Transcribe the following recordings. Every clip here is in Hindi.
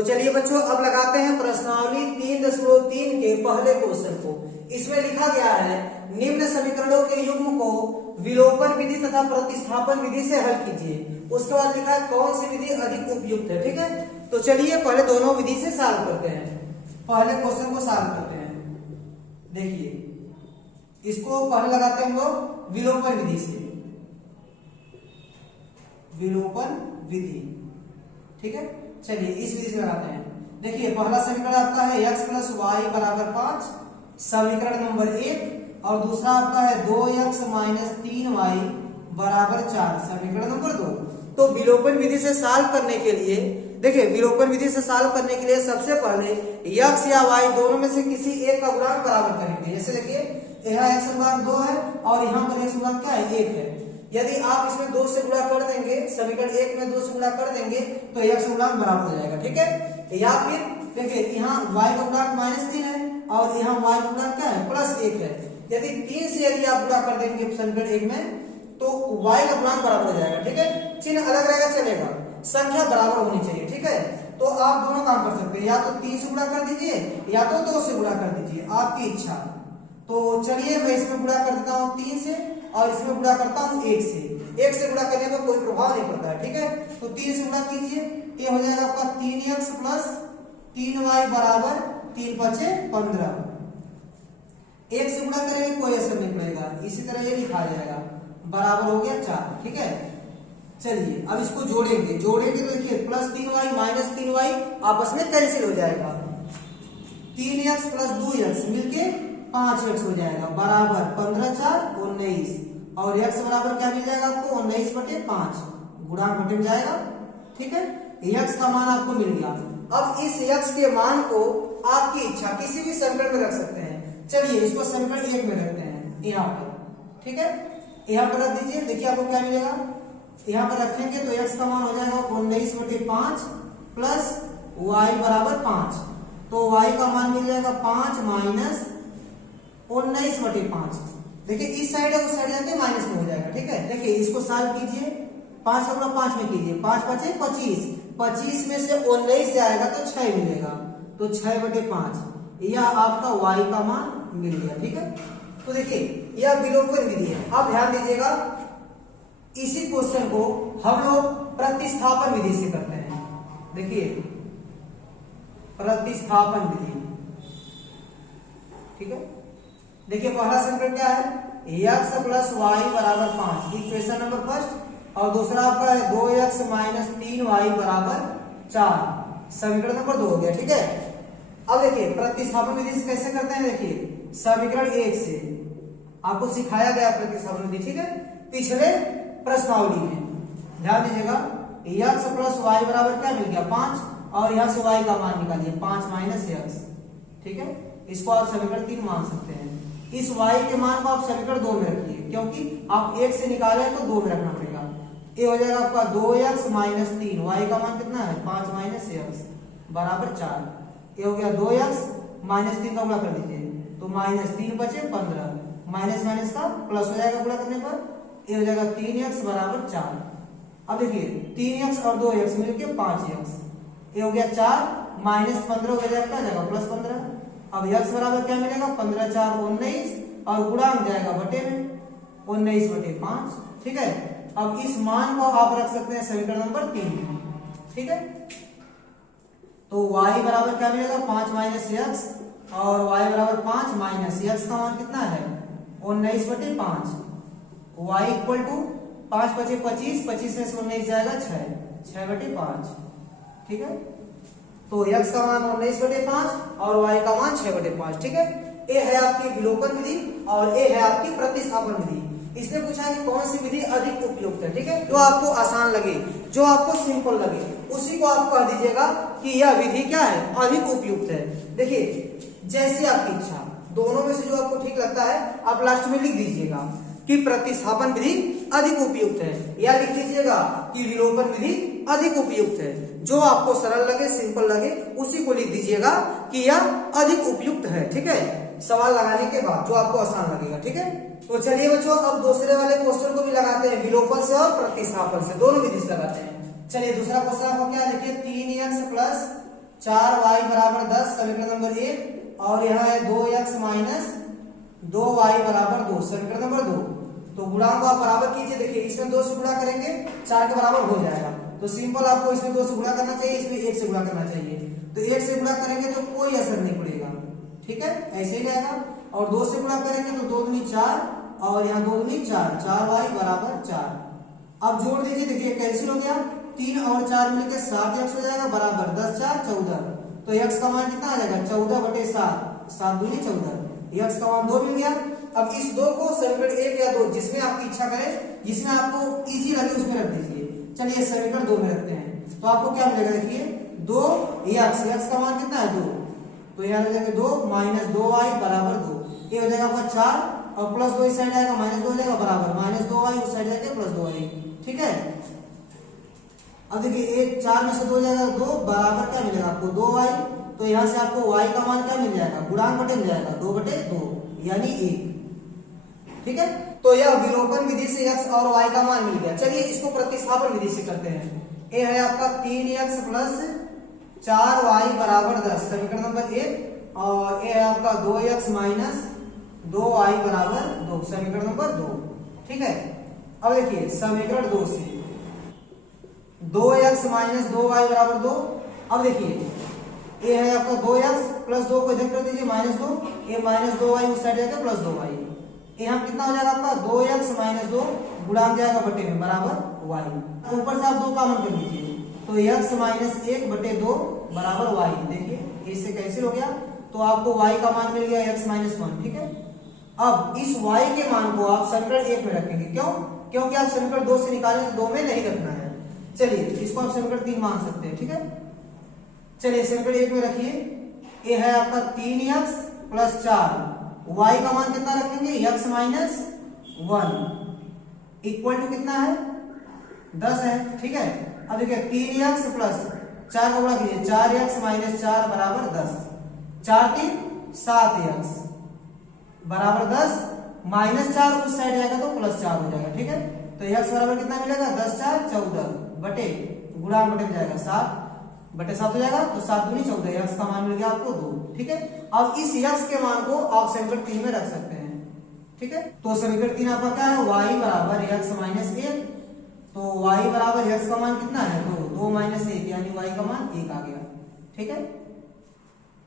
तो चलिए बच्चों अब लगाते हैं प्रश्नावली 3.3 के पहले क्वेश्चन को। इसमें लिखा गया है निम्न समीकरणों के युग्म को विलोपन विधि तथा प्रतिस्थापन विधि से हल कीजिए। उसके बाद लिखा है कौन सी विधि अधिक उपयुक्त है। ठीक है, तो चलिए पहले दोनों विधि से सॉल्व करते हैं। पहले क्वेश्चन को सॉल्व करते हैं। देखिए इसको पहले लगाते हैं हम लोग विलोपन विधि से, विलोपन विधि। ठीक है, चलिए इस विधि से लगाते हैं। देखिए पहला समीकरण आपका है x + y = 5, समीकरण नंबर 1, और दूसरा आपका है 2x - 3y = 4, समीकरण नंबर 2। तो विलोपन विधि से सॉल्व करने के लिए देखिए विलोपन विधि से सॉल्व करने के लिए सबसे पहले x या y दोनों में से किसी एक का गुणांक बराबर करेंगे। जैसे देखिए यहाँ x गुणांक 2 है और यहाँ पर x गुणांक क्या है 1 है। यदि आप इसमें 2 से गुणा कर देंगे, समीकरण 1 में 2 से गुणा कर देंगे तो x गुणांक बराबर हो जाएगा। ठीक है, या फिर देखिए यहाँ y का गुणांक -3 है और यहाँ y का गुणांक क्या है +1 है। यदि 3 से यदि आप गुणा कर देंगे समीकरण 1 में तो y का गुणांक बराबर हो जाएगा। ठीक है, चिन्ह अलग रहेगा चलेगा, संख्या बराबर होनी चाहिए। ठीक है, तो आप दोनों काम कर सकते हैं, या तो 3 से गुणा कर दीजिए या तो 2 से गुणा कर दीजिए, आपकी इच्छा। तो चलिए मैं इसमें गुणा कर देता हूँ 3 से और इसमें गुणा करता हूँ 1 से। 1 से गुणा करने पर कोई प्रभाव नहीं पड़ता है। ठीक है, तो 3 से गुणा कीजिए, ये हो जाएगा आपका 3x + 3y = 3 × 5 = 15। 1 से गुणा करेंगे कोई असर नहीं पड़ेगा, इसी तरह ये लिखा जाएगा, बराबर हो गया 4। ठीक है, चलिए अब इसको जोड़ेंगे तो देखिए +3y - 3y आपस में कैंसिल हो जाएगा। 3x + 2x मिलके 5x हो जाएगा, बराबर 15 × 4 = 19, और x बराबर क्या मिल जाएगा आपको 19/5, गुणांक घट जाएगा। ठीक है, x का मान आपको मिल गया। अब इस x के मान को आपकी इच्छा किसी भी समीकरण में रख सकते हैं। चलिए इसको समीकरण 1 में रखते हैं यहाँ पर। ठीक है, यहाँ पर रख दीजिए, देखिए आपको क्या मिलेगा, यहाँ पर रखेंगे तो x का मान हो जाएगा 19/5 प्लस y = 5, तो y का मान मिल जाएगा 5 - 19/5। देखिए इस साइड है उस साइड जाके माइनस में हो जाएगा। ठीक है, देखिए इसको सॉल्व कीजिए, 5 का गुणा 5 में कीजिए, 5 × 5 = 25, 25 में से 19 जाएगा तो 6 मिलेगा, तो 6/5 यह आपका y का मान मिल गया। ठीक है, तो देखिए यह विलोपन विधि है। अब ध्यान दीजिएगा इसी क्वेश्चन को हम लोग प्रतिस्थापन विधि से करते हैं। देखिए प्रतिस्थापन विधि। ठीक है, देखिए पहला समीकरण क्या है x + y = 5, equation number first, और दूसरा आपका है 2x - 3y = 4, समीकरण नंबर 2 हो गया। ठीक है, अब देखिए प्रतिस्थापन विधि से कैसे करते हैं। देखिए समीकरण 1 से आपको सिखाया गया प्रतिस्थापन विधि। ठीक है, पिछले प्रश्नावली में ध्यान दीजिएगा, x + y बराबर क्या मिल गया 5, और यहां से y का मान निकालिए 5 - x। ठीक है, इसको आप समीकरण 3 मान सकते हैं। इस y के मान को आप समीकरण 2 में रखिए, क्योंकि आप 1 से निकाले तो 2 में रखना पड़ेगा। ये हो जाएगा आपका 2x - 3, y का मान कितना है 5 - x = 4। ये हो गया 2x - 3 का गुणा कर दीजिए तो -3 बचे 15, माइनस माइनस का प्लस हो जाएगा गुणा करने पर, ये हो जाएगा 3x = 4। अब देखिए 3x और 2x मिलके 5x, ये हो गया 4 - 15 हो जाएगा क्या जाएगा +15। अब x बराबर क्या मिलेगा 15 × 4 = 19, और गुणांक जाएगा बटे में 19/5। ठीक है, अब इस मान को आप रख सकते हैं समीकरण नंबर 3 में। ठीक है, तो y बराबर क्या मिलेगा 5 - x, और y बराबर 5 - x का मान कितना है 19/5, y = 5 × 5 = 25, 25 में से 19 जाएगा 6/5। ठीक है, तो x का मान 19/5 और y का मान 6/5। ठीक है, ये है आपकी विलोपन विधि और ये है आपकी प्रतिस्थापन विधि। इसने पूछा है कि कौन सी विधि अधिक उपयुक्त है। ठीक है, जो आपको आसान लगे, जो आपको सिंपल लगे, उसी को आप कह दीजिएगा कि यह विधि क्या है अधिक उपयुक्त है। देखिए जैसे आपकी इच्छा, दोनों में से जो आपको ठीक लगता है आप लास्ट में लिख दीजिएगा कि प्रतिस्थापन विधि अधिक उपयुक्त है, या लिख दीजिएगा कि विलोपन विधि अधिक उपयुक्त है। जो आपको सरल लगे, सिंपल लगे, उसी को लिख दीजिएगा कि यह अधिक उपयुक्त है। ठीक है, सवाल लगाने के बाद जो आपको आसान लगेगा। ठीक है, तो चलिए बच्चों अब दूसरे वाले क्वेश्चन को भी लगाते हैं, विलोपन से और प्रतिस्थापन से, दोनों विधि से लगाते हैं। चलिए दूसरा क्वेश्चन आपको क्या, देखिए 3x + 4y बराबर 10 समीकरण नंबर 1, और यहाँ है 2x माइनस 2y बराबर 2 समीकरण नंबर 2। तो गुणांक को आप बराबर कीजिए। देखिए इसमें 2 से गुणा करेंगे 4 के बराबर हो जाएगा, तो सिंपल आपको इसमें 2 से गुणा करना चाहिए, इसमें 1 से गुणा करना चाहिए। तो 1 से गुणा करेंगे तो कोई असर नहीं पड़ेगा, ठीक है, ऐसे ही रहेगा। और 2 से गुणा करेंगे तो 2 दूनी 4 और यहाँ 2 दूनी 4, 4y बराबर 4। अब जोड़ दीजिए, देखिए कैंसिल हो गया, 3 और 4 मिलकर 7x हो जाएगा बराबर 10 4 14। तो x का मान कितना आ जाएगा 14/7, 7 दूनी 14, x का मान 2 मिल गया। अब इस 2 को समीकरण 1 या 2 जिसमें आपकी इच्छा करे, जिसमें आपको इजी लगे उसमें रख दीजिए। चलिए समीकरण 2 में रखते हैं, तो आपको क्या मिलेगा, देखिए 2x का मान कितना है 2, तो यहाँ हो जाएगा 2 माइनस 2y बराबर 2, ये हो जाएगा आपका 4 और प्लस 2 इस साइड आएगा माइनस 2 हो जाएगा बराबर माइनस 2y उस साइड जाएगा प्लस 2y, ठीक है। अब देखिए 1 4 में से 2 जाएगा 2 बराबर क्या मिलेगा आपको 2y, तो यहाँ से आपको y का मान क्या मिल जाएगा, गुणांक बटे मिल जाएगा 2/2 यानी 1, ठीक है। तो यह विलोपन विधि से x और y का मान मिल गया। चलिए इसको प्रतिस्थापन विधि से करते हैं। ये है आपका 3x प्लस 4y बराबर 10 समीकरण नंबर 1, और ये है आपका 2x माइनस 2y बराबर 2 समीकरण नंबर 2, ठीक है। अब देखिए समीकरण 2 से 2x माइनस 2y बराबर 2। अब देखिए ये है आपका 2x प्लस 2 को इधर कर दीजिए माइनस 2, ये माइनस 2y उस साइड जाएगा प्लस 2y, यहाँ कितना हो जाएगा आपका 2x माइनस 2 गुणांक जाएगा बटे में बराबर y, ऊपर से आप 2 कॉमन कर लीजिए, तो x माइनस 1/2 बराबर y। देखिए इससे कैंसिल हो गया, तो आपको y का मान मिल गया x माइनस 1, ठीक है। अब इस y के मान को आप समीकरण 1 में रखेंगे, क्यों, क्योंकि आप समीकरण 2 से निकालें तो 2 में नहीं रखना है। चलिए इसको आप समीकरण 3 मान सकते हैं, ठीक है। चलिए समीकरण 1 में रखिए, ये है आपका 3x प्लस 4, y का मान कितना रखेंगे x माइनस 1 इक्वल टू कितना है 10 है, ठीक है। अब देखिए 3x प्लस 4 का गुणा कीजिए 4x माइनस 4 बराबर 10, 4 3 7x बराबर 10, माइनस 4 उस साइड जाएगा तो प्लस 4 हो जाएगा, ठीक है। तो x बराबर कितना मिलेगा 10 4 14 बटे गुणांक बटे में जाएगा 7/7 हो जाएगा, तो 7 दूनी 14, x का मान मिल गया आपको 2, ठीक है। अब इस x के मान को आप समीकरण 3 में रख सकते हैं, ठीक है। तो समीकरण 3 आपका क्या है y बराबर x माइनस 1, तो y बराबर x का मान कितना है 2 माइनस 1 यानी y का मान 1 आ गया, ठीक है।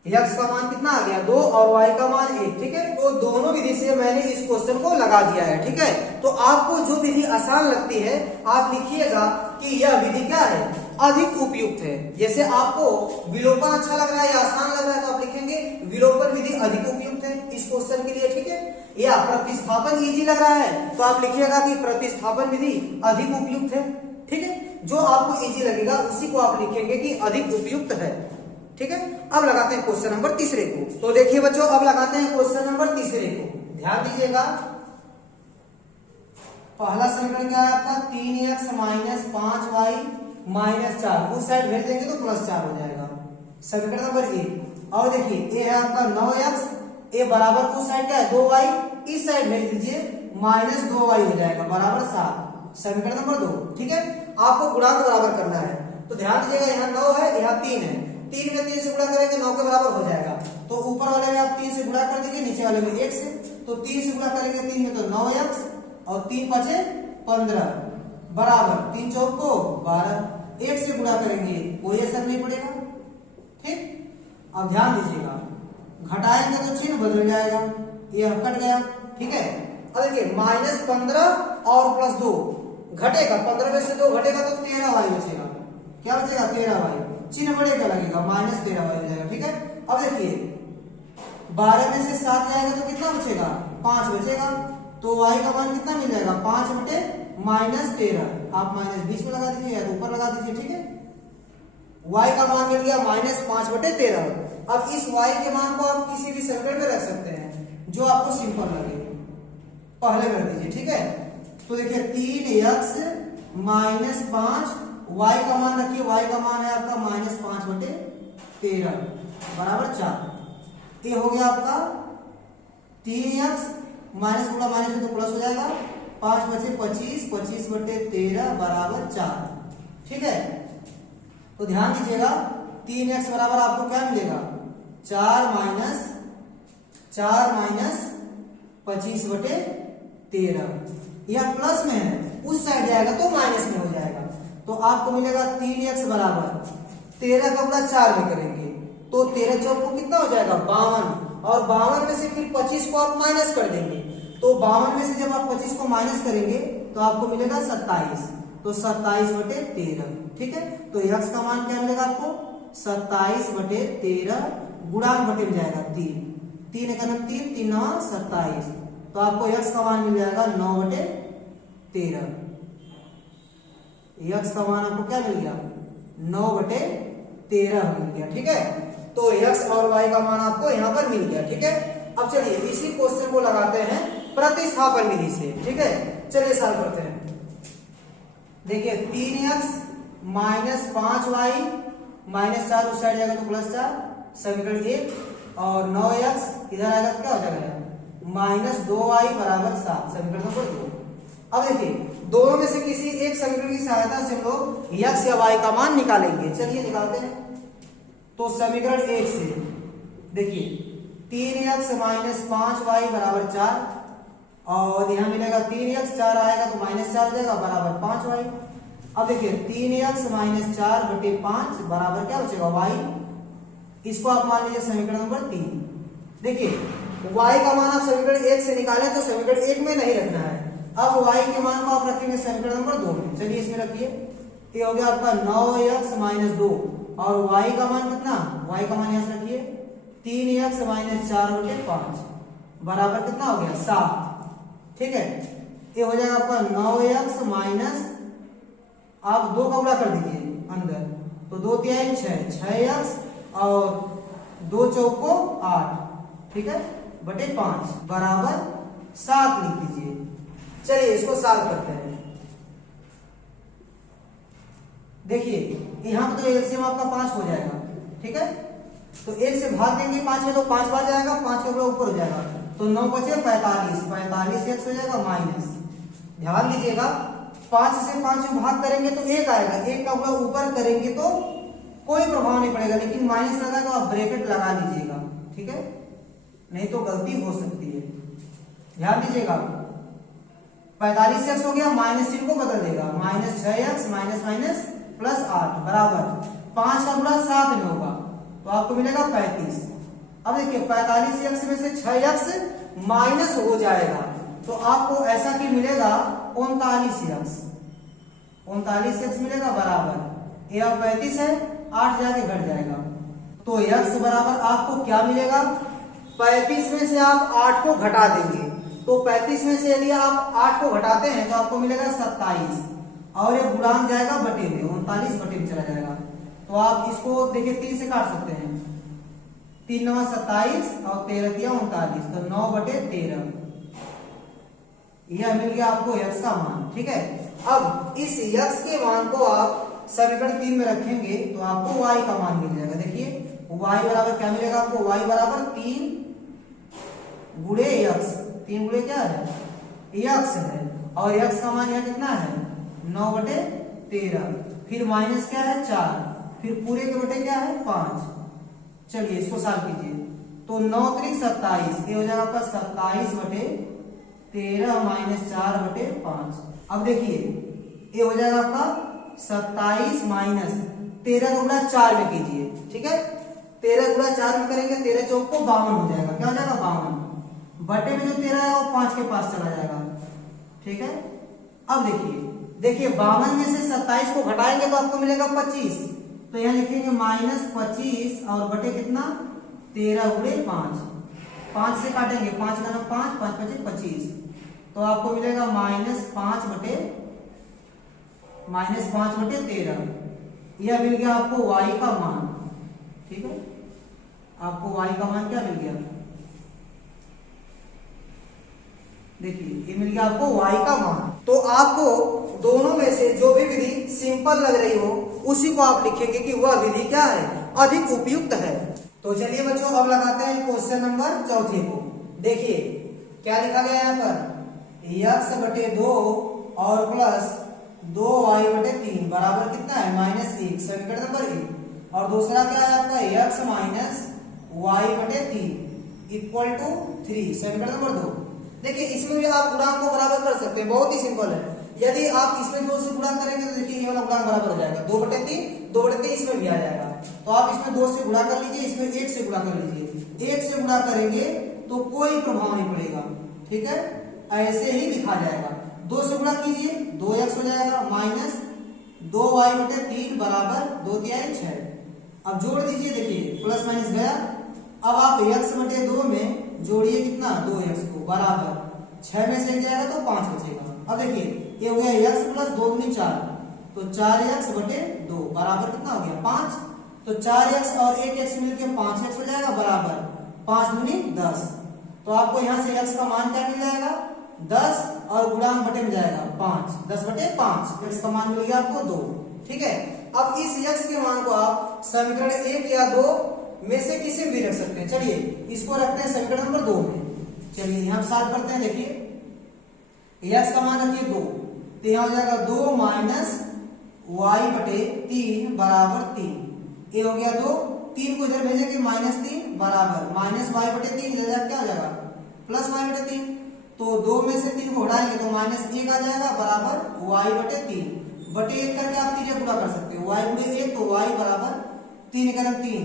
x का मान कितना आ गया 2 और y का मान 1, ठीक है। तो दोनों विधि से मैंने इस क्वेश्चन को लगा दिया है, ठीक है। तो आपको जो विधि आसान लगती है आप लिखिएगा कि यह विधि क्या है अधिक उपयुक्त है। जैसे आपको विलोपन अच्छा लग रहा है या आसान लग रहा है तो आप लिखेंगे विलोपन विधि अधिक उपयुक्त है इस क्वेश्चन के लिए, ठीक है। या प्रतिस्थापन इजी लग रहा है तो आप लिखिएगा कि प्रतिस्थापन विधि अधिक उपयुक्त है, ठीक है। जो आपको इजी लगेगा उसी को आप लिखेंगे कि अधिक उपयुक्त है, ठीक है। अब लगाते हैं क्वेश्चन नंबर 3 को। तो देखिए बच्चों अब लगाते हैं क्वेश्चन नंबर 3 को, ध्यान दीजिएगा। पहला समीकरण क्या है आपका 3x माइनस 5y माइनस 4, उस साइड भेज देंगे तो प्लस 4 हो जाएगा समीकरण नंबर 1। और देखिए ये है आपका 9x, ये बराबर उस साइड क्या है 2y, इस साइड भेज दीजिए माइनस 2y हो जाएगा बराबर 7 समीकरण नंबर 2, ठीक है। आपको गुणांक बराबर करना है, तो ध्यान दीजिएगा यहाँ 9 है यहाँ 3 है, 3 में 3 से गुणा करेंगे 9 के बराबर हो जाएगा, तो ऊपर वाले में आप 3 से गुणा कर दीजिए, नीचे वाले में 1 से, तो 3 से गुणा करेंगे 3 में तो 9x और 3 5 15 बराबर 3 चौक को 12, 1 से गुणा करेंगे कोई असर नहीं पड़ेगा, ठीक। अब ध्यान दीजिएगा घटाएंगे तो चिन्ह बदल जाएगा, ये कट गया, ठीक है। अब देखिए माइनस 15 और प्लस 2 घटेगा, 15 में से 2 घटेगा तो 13y बचेगा, क्या बचेगा 13y, चिन्ह बढ़ेगा लगेगा माइनस 13y हो जाएगा, ठीक है। अब देखिए 12 में से 7 जाएगा तो कितना बचेगा 5 बचेगा, तो y का मान कितना मिल जाएगा 5 बटे माइनस 13, आप माइनस बीच में लगा दीजिए या ऊपर लगा दीजिए, ठीक है। y का मान मिल गया माइनस 5 बटे 13। अब इस y के मान को आप किसी भी समीकरण में रख सकते हैं जो आपको सिंपल लगे, पहले कर दीजिए, ठीक है। तो देखिए 3x माइनस 5, y का मान रखिए, y का मान है आपका माइनस 5 बटे 13 बराबर 4, ये हो गया आपका 3x माइनस गुणा माइनस में तो प्लस हो जाएगा, 5 बचे 25, 25 बटे 13 बराबर 4, ठीक है। तो ध्यान दीजिएगा 3x बराबर आपको क्या मिलेगा 4 माइनस 25/13। यह प्लस में है, उस साइड जाएगा तो माइनस में हो जाएगा। तो आपको मिलेगा 3x बराबर 13 का गुणा 4 में करेंगे तो 13 चौक को कितना हो जाएगा 52, और 52 में से फिर 25 को आप माइनस कर देंगे। तो 52 में से जब आप 25 को माइनस करेंगे तो आपको मिलेगा 27, तो 27/13। ठीक है, तो x का मान क्या मिलेगा आपको 27/13 गुणांक बटे में जाएगा 3, 3 का 3, 3 9 27, तो आपको x का मान मिल जाएगा 9/13। x का मान आपको क्या मिल गया 9/13 मिल गया। ठीक है, तो x और y का मान आपको यहाँ पर मिल गया। ठीक है, अब चलिए इसी क्वेश्चन को लगाते हैं प्रतिस्थापन विधि से। ठीक है, चलिए सॉल्व करते हैं। देखिए 3x माइनस 5y माइनस 4 उस साइड जाएगा तो +4 समीकरण 1, और 9x इधर आएगा तो क्या हो जाएगा माइनस 2y बराबर 7 समीकरण नंबर 2। अब देखिए दोनों में से किसी एक समीकरण की सहायता से हम लोग x या y का मान निकालेंगे। चलिए निकालते हैं। तो समीकरण 1 से देखिए 3x माइनस 5y बराबर 4, और यहाँ मिलेगा 3x 4 आएगा तो -4 हो जाएगा बराबर 5y। अब देखिए 3x माइनस 4/5 बराबर क्या बचेगा y, इसको आप मान लीजिए समीकरण नंबर 3। देखिए y का मान आप समीकरण 1 से निकालें तो समीकरण 1 में नहीं रखना है, अब y के मान को आप रखेंगे समीकरण नंबर 2 में। चलिए इसमें रखिए, ये हो गया आपका 9x माइनस 2, और y का मान कितना, y का मान यहाँ से रखिए 3x माइनस 4/5 बराबर कितना हो गया 7। ठीक है, ये हो जाएगा आपका 9x माइनस, आप 2 का गुणा कर दीजिए अंदर, तो 2 3 6x, और 2 चौक को 8, ठीक है बटे 5 बराबर 7 लिख दीजिए। चलिए इसको सॉल्व करते हैं। देखिए यहाँ पे तो एलसीएम आपका 5 हो जाएगा। ठीक है, तो 1 से भाग देंगे 5 में तो 5 बार जाएगा, 5 का गुणा ऊपर हो जाएगा, तो 9 बचे 45, 45x हो जाएगा माइनस। ध्यान दीजिएगा 5 से 5 में भाग करेंगे तो 1 आएगा, 1 का गुणा ऊपर करेंगे तो कोई प्रभाव नहीं पड़ेगा, लेकिन माइनस लगा तो आप ब्रैकेट लगा लीजिएगा। ठीक है, नहीं तो गलती हो सकती है। ध्यान दीजिएगा 45x हो गया, माइनस चिन्ह को बदल देगा, -6x माइनस माइनस +8 बराबर 5 का गुणा 7 में होगा तो आपको मिलेगा 35। अब देखिए 45x में से 6x माइनस हो जाएगा तो आपको ऐसा कि मिलेगा 39x मिलेगा बराबर, ये अब 35 है, 8 जाके घट जाएगा, तो x बराबर आपको क्या मिलेगा 35 में से आप 8 को घटा देंगे, तो 35 में से यदि आप 8 को घटाते हैं तो आपको मिलेगा 27, और ये गुणांक जाएगा बटे में, 39 बटे में चला जाएगा। तो आप इसको देखिए 3 से काट सकते हैं, 3 9 27 और 13 दिया 39, तो 9/13 यह मिल गया आपको x का मान। ठीक है, अब इस x के मान को आप समीकरण 3 में रखेंगे तो आपको y का मान मिल जाएगा। देखिए y बराबर क्या मिलेगा आपको, y बराबर 3 गुणे x, 3 गुणे क्या है x है, और x का मान यहाँ कितना है 9/13, फिर माइनस क्या है 4, फिर पूरे के बटे क्या है 5। चलिए इसको सॉल्व कीजिए, तो 9 3 27, ये हो जाएगा आपका 27/13 माइनस 4/5। अब देखिए ये हो जाएगा आपका 27 माइनस 13 का गुणा 4 में कीजिए। ठीक है, 13 गुणा 4 में करेंगे 13 चौक को 52 हो जाएगा, क्या हो जाएगा 52, बटे में जो 13 है वो 5 के पास चला जाएगा। ठीक है, अब देखिए 52 में से 27 को घटाएंगे तो आपको मिलेगा 25, तो यहाँ लिखेंगे -25 और बटे कितना 13 गुणे 5, 5 से काटेंगे 5 का 5, 5 5 25, तो आपको मिलेगा -5/13, यह मिल गया आपको y का मान। ठीक है, आपको y का मान क्या मिल गया, देखिए ये मिल गया आपको y का मान। तो आपको दोनों में से जो भी विधि सिंपल लग रही हो उसी को आप लिखेंगे कि वह विधि क्या है अधिक उपयुक्त है। तो चलिए बच्चों अब लगाते हैं क्वेश्चन नंबर 4 को। देखिए क्या लिखा गया है यहाँ पर, x/2 और प्लस 2y/3 बराबर कितना है -1, समीकरण नंबर 1। और दूसरा क्या है आपका x माइनस वाई बटे 3 इक्वल टू 3, समीकरण नंबर 2। देखिए इसमें भी आप गुणांक को बराबर कर सकते हैं, बहुत ही सिंपल है। यदि आप इसमें 2 से गुणा करेंगे तो देखिए ये वाला गुणांक बराबर हो जाएगा 2/3, 2/3 इसमें भी आ जाएगा। तो आप इसमें 2 से गुणा कर लीजिए, इसमें 1 से गुणा कर लीजिए। 1 से गुणा करेंगे तो कोई प्रभाव नहीं पड़ेगा, ठीक है, ऐसे ही लिखा जाएगा। 2 से गुणा कीजिए 2x हो जाएगा माइनस 2y/3 बराबर 2 तिहाई 6। अब जोड़ दीजिए, देखिए प्लस माइनस गया। अब आप x/2 में जोड़िए कितना 2x को बराबर 6 में से जाएगा तो 5 बचेगा। अब देखिए ये हो गया x प्लस 2 दूनी 4, तो 4x/2 बराबर कितना हो गया 5। तो 4x और 1x मिलके 5x हो जाएगा बराबर 5 दूनी 10। तो आपको यहाँ से x का मान क्या मिल जाएगा 10 और गुणांक बटे में जाएगा 5, 10/5 x का मान मिल गया आपको 2, ठीक है। अब इस x के मान को आप समीकरण 1 या 2 में से किसी भी रख सकते हैं। चलिए इसको रखते हैं समीकरण नंबर 2 में। चलिए यहाँ साथ करते हैं, देखिए x का मान रखिए 2, तो यहाँ हो जाएगा 2 माइनस y/3 बराबर 3। ये हो गया 2, 3 को इधर भेजेंगे -3 बराबर माइनस y/3 इधर जाकर क्या हो जाएगा प्लस y/3। तो 2 में से 3 को हटाएंगे तो -1 आ जाएगा बराबर y/3 बटे 1 करके आप 3 गुणा कर सकते हो, y गुणे 1 तो y बराबर 3 × 3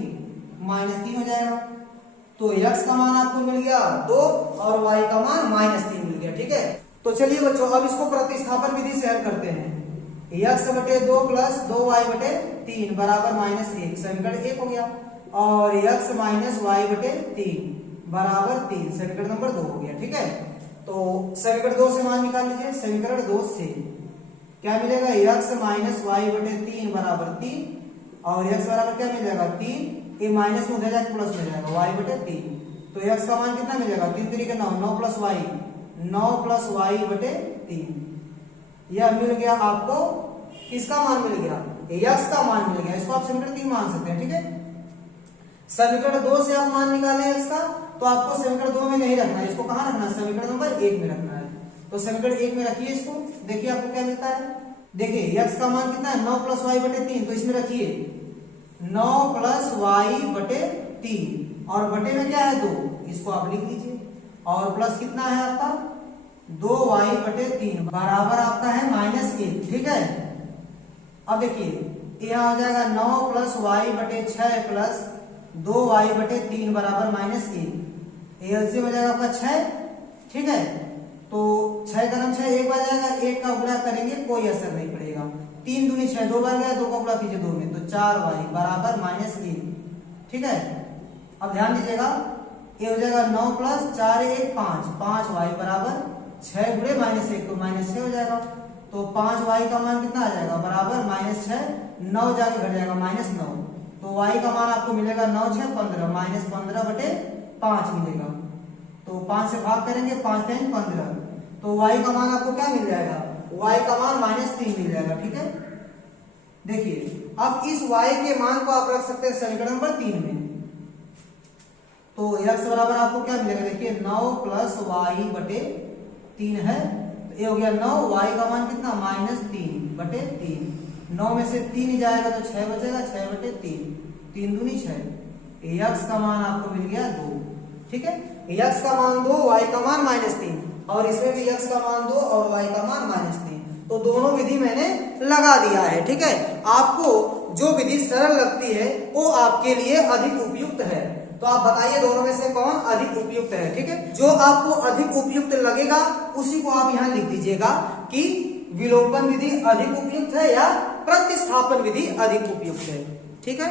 -3 हो जाएगा। तो x का मान आपको मिल गया 2 और y का मान -3 मिल गया, ठीक है। तो चलिए बच्चों अब इसको प्रतिस्थापन विधि से हल करते हैं। x/2 प्लस 2y/3 बराबर -1, समीकरण 1 हो गया। और x माइनस y/3 बराबर 3, समीकरण नंबर 2 हो गया, ठीक है। तो समीकरण 2 से मान निकाल लीजिए। समीकरण 2 से क्या मिलेगा x माइनस y/3 बराबर 3 और x बराबर क्या मिल जाएगा 3, ये माइनस में उधर जाकर प्लस हो जाएगा y/3। तो x का मान कितना मिलेगा 3 3 9, 9 + y, 9 + y/3। यह मिल गया आपको, किसका मान मिल गया x का मान मिल गया। इसको आप समीकरण 3 मान सकते हैं, ठीक है। समीकरण 2 से आप मान निकाले x का, तो आपको समीकरण 2 में नहीं रखना है, इसको कहाँ रखना है समीकरण नंबर 1 में रखना है। तो समीकरण 1 में रखिए इसको, देखिए आपको क्या मिलता है। देखिए x का मान कितना है 9 + y/3, तो इसमें रखिए 9 + y/3 और बटे में क्या है 2, इसको आप लिख लीजिए। और प्लस कितना है आपका 2y/3 बराबर आपका है -1, ठीक है। अब देखिए यहाँ हो जाएगा 9 + y/6 प्लस 2y/3 बराबर -1, एलसीएम हो जाएगा आपका 6, ठीक है। तो 6 × 6 1 बार जाएगा, 1 का गुणा करेंगे कोई असर नहीं पड़ेगा। 3 दूनी 6, 2 बार गया, 2 का गुणा कीजिए 2 में, तो 4y बराबर -1, ठीक है। अब ध्यान दीजिएगा ये हो जाएगा 9 + 4 1 5, 5y बराबर 6 गुणे -1 तो -6 हो जाएगा। तो 5y का मान कितना आ जाएगा बराबर -6, 9 जाके घट जाएगा -9, तो y का मान आपको मिलेगा 9 × 6 15, -15/5 मिलेगा। तो 5 से भाग करेंगे 5 × 3 15, तो y का मान आपको क्या मिल जाएगा y का मान -3 मिल जाएगा, ठीक है। देखिए अब इस y के मान को आप रख सकते हैं समीकरण नंबर 3 में। तो x बराबर आपको क्या मिलेगा, देखिए 9 + y/3 है, तो ये हो गया 9, y का मान कितना -3/3, 9 में से 3 जाएगा तो 6 बचेगा, 6/3, 3 दूनी 6, x का मान आपको मिल गया 2, ठीक है। x का मान 2, y का मान -3, और इसमें भी x का मान 2 और y का मान -3। तो दोनों विधि मैंने लगा दिया है, ठीक है। आपको जो विधि सरल लगती है वो आपके लिए अधिक उपयुक्त है। तो आप बताइए दोनों में से कौन अधिक उपयुक्त है, ठीक है। जो आपको अधिक उपयुक्त लगेगा उसी को आप यहाँ लिख दीजिएगा कि विलोपन विधि अधिक उपयुक्त है या प्रतिस्थापन विधि अधिक उपयुक्त है, ठीक है।